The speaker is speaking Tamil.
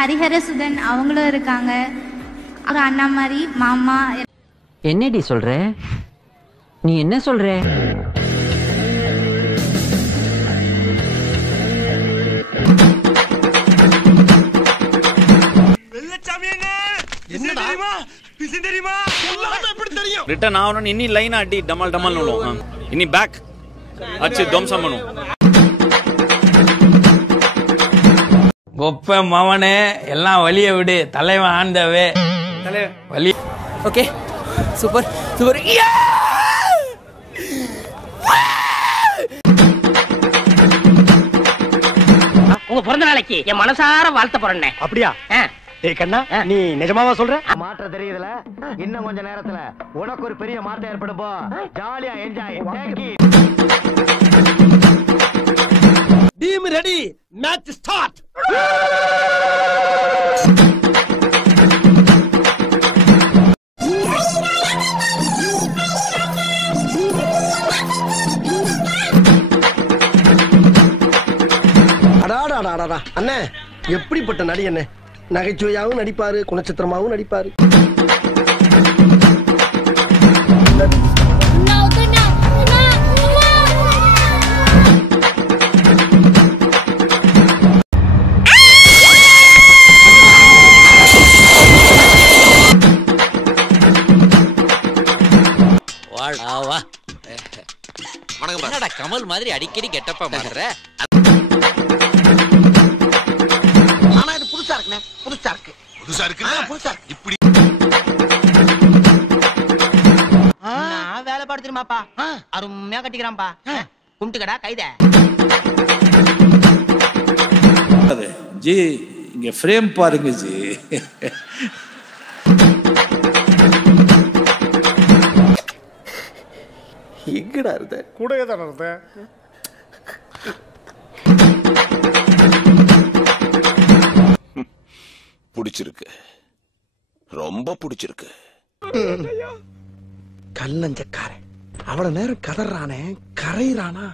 ஹரிஹரசுதன் அவங்களும் இருக்காங்க. ஒரு அண்ணா மாதிரி மாமா. என்னடி சொல்ற? நீ என்ன சொல்ற? ரிட்டர்ன் ஆகணும் இன்னி லைன் அடி டமால் டமால் நோடும் இன்னி பேக் அச்சு துவம்சம் பண்ணும். கொப்ப மவனே எல்லாம் வழிய விடு, தலைவன் ஆண்டவே வழி. Okay super super. உங்க பிறந்த நாளைக்கு என் மனசார வாழ்த்த போறேன். அப்படியா? டேய் கண்ணா, நீ நிஜமாவா சொல்ற? மாற்ற தெரியுதுல, இன்னும் கொஞ்ச நேரத்துல உனக்கு ஒரு பெரிய மாற்றம் ஏற்படும். போ ஜாலியா enjoy. Team ready, match start. அண்ணே எப்படிப்பட்ட நடி அண்ணே, நகைச்சுவையாவும் நடிப்பாரு, குணச்சித்திரமாவும் நடிப்பாரு. கமல் மாதிரி அடிக்கடி கெட்டப்பா மாறுற. ஆனா இது புதுசா இருக்குண்ணே, புதுசா இருக்கு. புதுசா இருக்கு, புதுசா இருக்கு. இப்படி நான் வேலை பாடு தெரியுமாப்பா, அருமையா கட்டிக்கிறான்பா. கும்பிட்டுக்கடா கைத. ஜி இங்க ஃப்ரேம் பாருங்க ஜி. எங்கடா இருந்த? கூடவே தானே இருந்தேன். பிடிச்சிருக்கு, ரொம்ப பிடிச்சிருக்கு. கல்லஞ்சக்காரன் அவ்வளவு நேரம் கதறானே, கரையிறானா?